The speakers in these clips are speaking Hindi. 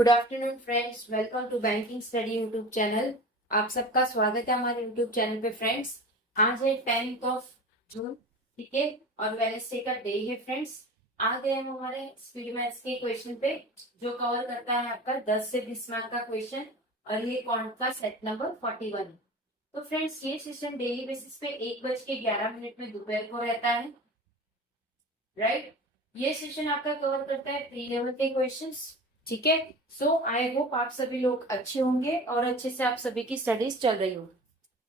Good afternoon friends, welcome to banking study YouTube channel. आप सबका स्वागत है हमारे यूट्यूब चैनल पे फ्रेंड्स। आज है 10th ऑफ जून, ठीक है, और वेडनेसडे का डे है फ्रेंड्स। आ गए हम हमारे स्पीड मैथ्स के क्वेश्चन पे, जो कवर करता है आपका 10 से 20 मार्क का क्वेश्चन, और ये कॉन्ट का सेट नंबर 41। तो फ्रेंड्स, ये सेशन डेली बेसिस पे 1:11 में दोपहर को रहता है, राइट। ये सेशन आपका कवर करता है प्री लेवल के क्वेश्चंस, ठीक है। सो आई होप आप सभी लोग अच्छे होंगे और अच्छे से आप सभी की स्टडीज चल रही होगी,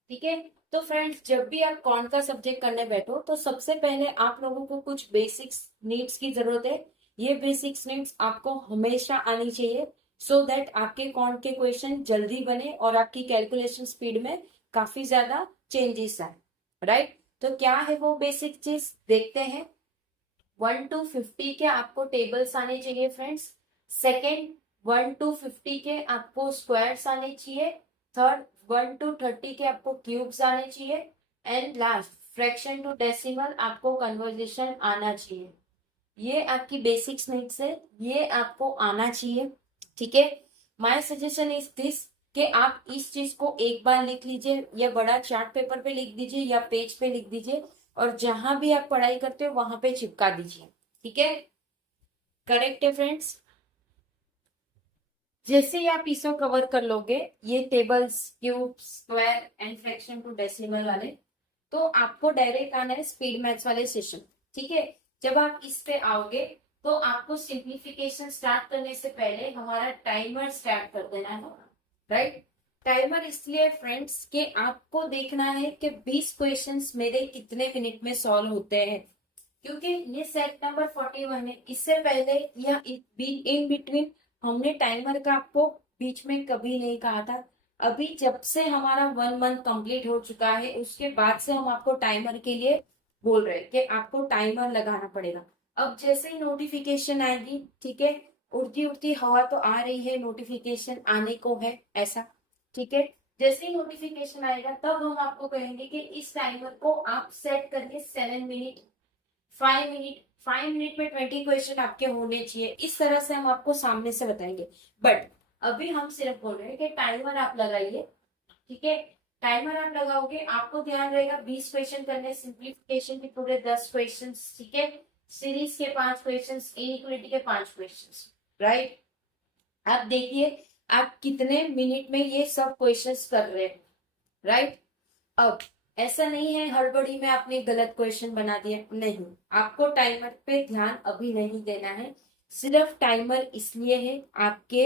ठीक है। तो फ्रेंड्स, जब भी आप कौन का सब्जेक्ट करने बैठो तो सबसे पहले आप लोगों को कुछ बेसिक्स नीड्स की जरूरत है। ये बेसिक्स नीड्स आपको हमेशा आनी चाहिए, सो दैट आपके कौन के क्वेश्चन जल्दी बने और आपकी कैलकुलेशन स्पीड में काफी ज्यादा चेंजेस आए, राइट। तो क्या है वो बेसिक चीज, देखते हैं। 1 to 50 के आपको टेबल्स आने चाहिए फ्रेंड्स। सेकेंड, 1 to 50 के आपको स्क्वायर्स आने चाहिए। थर्ड, 1 to 30 के आपको क्यूब्स आने चाहिए। And last, fraction to decimal आपको कन्वर्जेशन आना चाहिए। ये आपकी बेसिक्स नीड्स है, ये आपको आना चाहिए, ठीक है। माय सजेशन इज दिस कि आप इस चीज को एक बार लिख लीजिए, या बड़ा चार्ट पेपर पे लिख दीजिए या पेज पे लिख दीजिए, और जहां भी आप पढ़ाई करते हो वहां पे चिपका दीजिए, ठीक है। करेक्ट है फ्रेंड्स। जैसे ही आप इसको कवर कर लोगे, ये tables, cube, square and fraction to decimal वाले, तो आपको डायरेक्ट आना है स्पीड मैथ्स वाले सेशन, ठीक है। जब आप इस पे आओगे तो आपको सिंप्लीफिकेशन स्टार्ट करने से पहले हमारा टाइमर स्टार्ट कर देना है, राइट। टाइमर इसलिए फ्रेंड्स कि आपको देखना है कि 20 क्वेश्चंस मेरे कितने मिनट में सॉल्व होते हैं, क्योंकि ये सेट नंबर 41 है। इससे पहले या इन बिटवीन हमने टाइमर का आपको बीच में कभी नहीं कहा था। अभी जब से हमारा 1 मंथ कंप्लीट हो चुका है, उसके बाद से हम आपको टाइमर के लिए बोल रहे हैं कि आपको टाइमर लगाना पड़ेगा। अब जैसे ही नोटिफिकेशन आएगी, ठीक है, उड़ती उड़ती हवा तो आ रही है, नोटिफिकेशन आने को है ऐसा, ठीक है। जैसे ही नोटिफिकेशन आएगा तब हम आपको कहेंगे कि इस टाइमर को आप सेट करिए 7 मिनट, 5 मिनट, 5 मिनट में 20 क्वेश्चन आपके होने चाहिए। इस तरह से हम आपको सामने से बताएंगे, बट अभी हम सिर्फ बोल रहे हैं कि टाइमर आप लगाइए, ठीक है। टाइमर आप लगाओगे, आपको ध्यान रहेगा 20 क्वेश्चन करने, सिंप्लीफिकेशन के पूरे 10 क्वेश्चन, ठीक है, सीरीज के 5 क्वेश्चन, इनइक्वालिटी के 5 क्वेश्चन, राइट। आप देखिए आप कितने मिनट में ये सब क्वेश्चंस कर रहे हैं, राइट। अब ऐसा नहीं है हड़बड़ी में आपने गलत क्वेश्चन बना दिया, नहीं, आपको टाइमर पे ध्यान अभी नहीं देना है। सिर्फ टाइमर इसलिए है आपके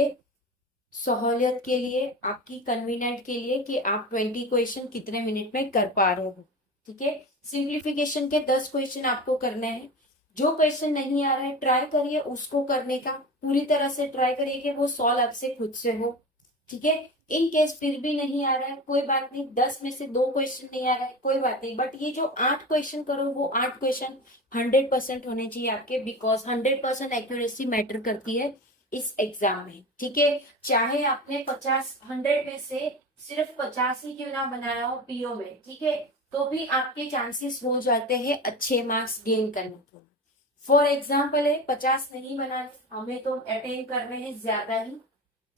सहूलियत के लिए, आपकी कन्वीनियंट के लिए कि आप 20 क्वेश्चन कितने मिनट में कर पा रहे हो, ठीक है। सिंप्लीफिकेशन के 10 क्वेश्चन आपको करने हैं। जो क्वेश्चन नहीं आ रहा है ट्राई करिए उसको करने का, पूरी तरह से ट्राई करिए कि वो सॉल्व आपसे खुद से हो, ठीक है। इन केस फिर भी नहीं आ रहा है, कोई बात नहीं, 10 में से 2 क्वेश्चन नहीं आ रहा है, कोई बात नहीं, बट ये जो 8 क्वेश्चन करो वो 8 क्वेश्चन 100% होने चाहिए आपके, बिकॉज 100% एक्यूरेसी मैटर करती है इस एग्जाम में, ठीक है। चाहे आपने 100 में से सिर्फ 50 ही क्यों ना बनाया हो पीओ में, ठीक है, तो भी आपके चांसेस हो जाते हैं अच्छे मार्क्स गेन करने के। फॉर एग्जाम्पल है 50 नहीं बनाने, हमें तो अटेंड करने हैं ज्यादा ही,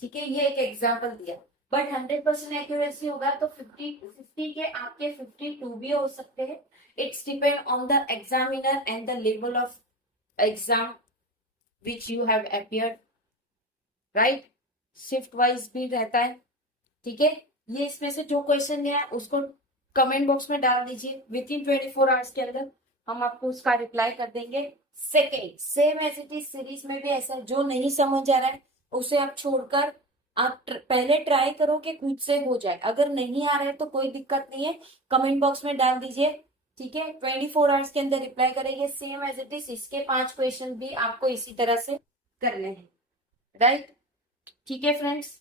ठीक है, ये एक एग्जाम्पल दिया, बट 100% एक्यूरेसी होगा तो 50 के आपके 52 भी हो सकते हैं। It's depend on the examiner and the level of exam which you have appeared, right. Shift wise भी रहता है, ठीक है। ये इसमें से जो क्वेश्चन दिया है उसको कमेंट बॉक्स में डाल दीजिए, विद इन 24 आवर्स के अंदर हम आपको उसका रिप्लाई कर देंगे। Second, same as it is series में भी ऐसा, जो नहीं समझ आ रहा है उसे आप छोड़कर आप पहले ट्राई करो कि खुद से हो जाए। अगर नहीं आ रहा है तो कोई दिक्कत नहीं है, कमेंट बॉक्स में डाल दीजिए, ठीक है। 24 आवर्स के अंदर रिप्लाई करेंगे। सेम एज इट इज इसके 5 क्वेश्चन भी आपको इसी तरह से करने हैं, राइट, ठीक है फ्रेंड्स।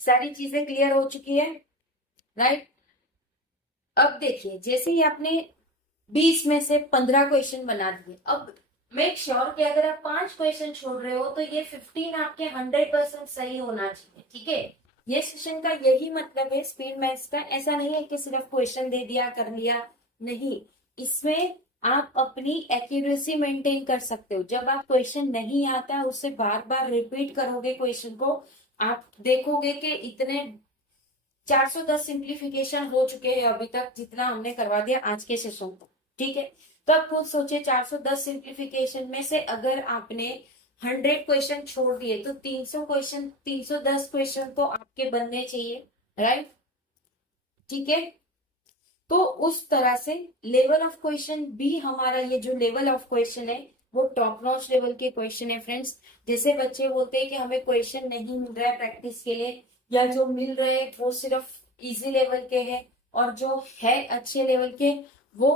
सारी चीजें क्लियर हो चुकी है, राइट। अब देखिए, जैसे ही आपने 20 में से 15 क्वेश्चन बना दिए, अब मेक श्योर कि अगर आप 5 क्वेश्चन छोड़ रहे हो तो ये 15 आपके 100% सही होना चाहिए, ठीक है। ये सेशन का यही मतलब है स्पीड मैथ्स का। ऐसा नहीं है कि सिर्फ क्वेश्चन दे दिया कर लिया, नहीं, इसमें आप अपनी एक्यूरेसी मेंटेन कर सकते हो। जब आप क्वेश्चन नहीं आता है उसे बार बार रिपीट करोगे क्वेश्चन को, आप देखोगे कि इतने 410 सिंप्लीफिकेशन हो चुके हैं अभी तक, जितना हमने करवा दिया आज के सेशन को। ठीक है, तो आप खुद सोचे 410 सिंप्लीफिकेशन में से अगर आपने 100 क्वेश्चन छोड़ दिए तो 310 क्वेश्चन तो आपके बनने चाहिए, राइट? ठीक है, तो उस तरह से लेवल ऑफ क्वेश्चन भी हमारा, ये जो लेवल ऑफ क्वेश्चन है वो टॉप नॉच लेवल के क्वेश्चन है फ्रेंड्स। जैसे बच्चे बोलते हैं कि हमें क्वेश्चन नहीं मिल रहा है प्रैक्टिस के लिए, या जो मिल रहे हैं वो सिर्फ इजी लेवल के हैं, और जो है अच्छे लेवल के वो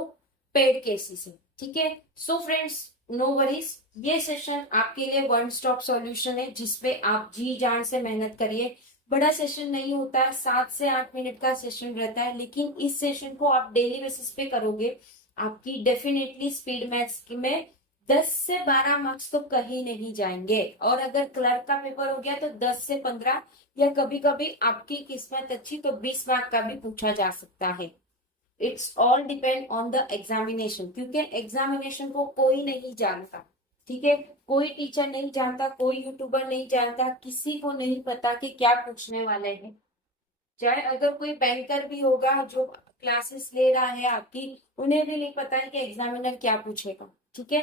पेड केसेस है। ठीक है, सो फ्रेंड्स नो वरीज, ये सेशन आपके लिए वन स्टॉप सॉल्यूशन है जिसपे आप जी जान से मेहनत करिए। बड़ा सेशन नहीं होता है, 7 से 8 मिनट का सेशन रहता है, लेकिन इस सेशन को आप डेली बेसिस पे करोगे, आपकी डेफिनेटली स्पीड मैथ्स में 10 से 12 मार्क्स तो कहीं नहीं जाएंगे। और अगर क्लर्क का पेपर हो गया तो 10 से 15, या कभी कभी आपकी किस्मत अच्छी तो 20 मार्क का भी पूछा जा सकता है। It's all depend on the examination, क्योंकि एग्जामिनेशन को कोई नहीं जानता। ठीक है, कोई टीचर नहीं जानता, कोई यूट्यूबर नहीं जानता, किसी को नहीं पता कि क्या पूछने वाले हैं। चाहे अगर कोई बैंकर भी होगा जो क्लासेस ले रहा है आपकी, उन्हें भी नहीं पता है कि एग्जामिनर क्या पूछेगा। ठीक है,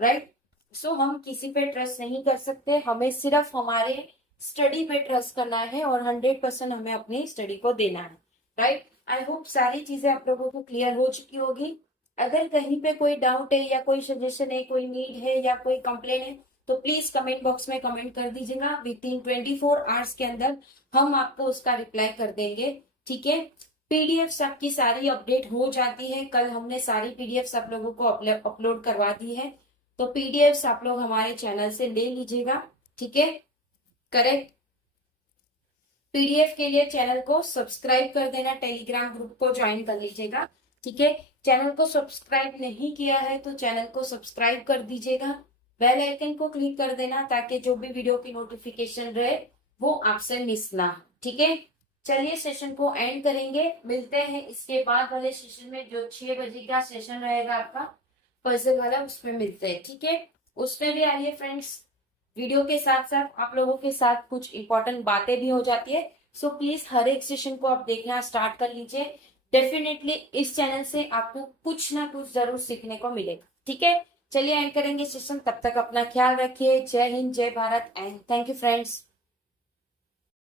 राइट? सो हम किसी पे ट्रस्ट नहीं कर सकते, हमें सिर्फ हमारे स्टडी पे ट्रस्ट करना है और 100% हमें अपनी स्टडी को देना है, राइट? आई होप सारी चीजें आप लोगों को क्लियर हो चुकी होगी। अगर कहीं पे कोई डाउट है या कोई सजेशन है, कोई नीड है या कोई कंप्लेन है, तो प्लीज कमेंट बॉक्स में कमेंट कर दीजिएगा। विद इन 24 आवर्स के अंदर हम आपको उसका रिप्लाई कर देंगे। ठीक है, पीडीएफ आपकी सारी अपडेट हो जाती है, कल हमने सारी पीडीएफ आप लोगों को अपलोड करवा दी है, तो पीडीएफ आप लोग हमारे चैनल से ले लीजिएगा। ठीक है, करेक्ट? पीडीएफ के लिए चैनल को सब्सक्राइब कर देना, टेलीग्राम ग्रुप को ज्वाइन कर लीजिएगा। ठीक है, चैनल को सब्सक्राइब नहीं किया है तो चैनल को सब्सक्राइब कर दीजिएगा, बेल आइकन को क्लिक कर देना ताकि जो भी वीडियो की नोटिफिकेशन रहे वो आपसे मिस ना हो। ठीक है, चलिए सेशन को एंड करेंगे, मिलते हैं इसके बाद वाले सेशन में जो 6 बजे का सेशन रहेगा आपका पजल वाला, उसमें मिलते हैं। ठीक है, उसमें भी आइए फ्रेंड्स, वीडियो के साथ साथ आप लोगों के साथ कुछ इंपॉर्टेंट बातें भी हो जाती है। सो प्लीज हर एक सेशन को आप देखना स्टार्ट कर लीजिए, डेफिनेटली इस चैनल से आपको कुछ ना कुछ जरूर सीखने को मिलेगा। ठीक है, चलिए एंड करेंगे सेशन, तब तक अपना ख्याल रखिए। जय हिंद, जय Bharat and thank you friends.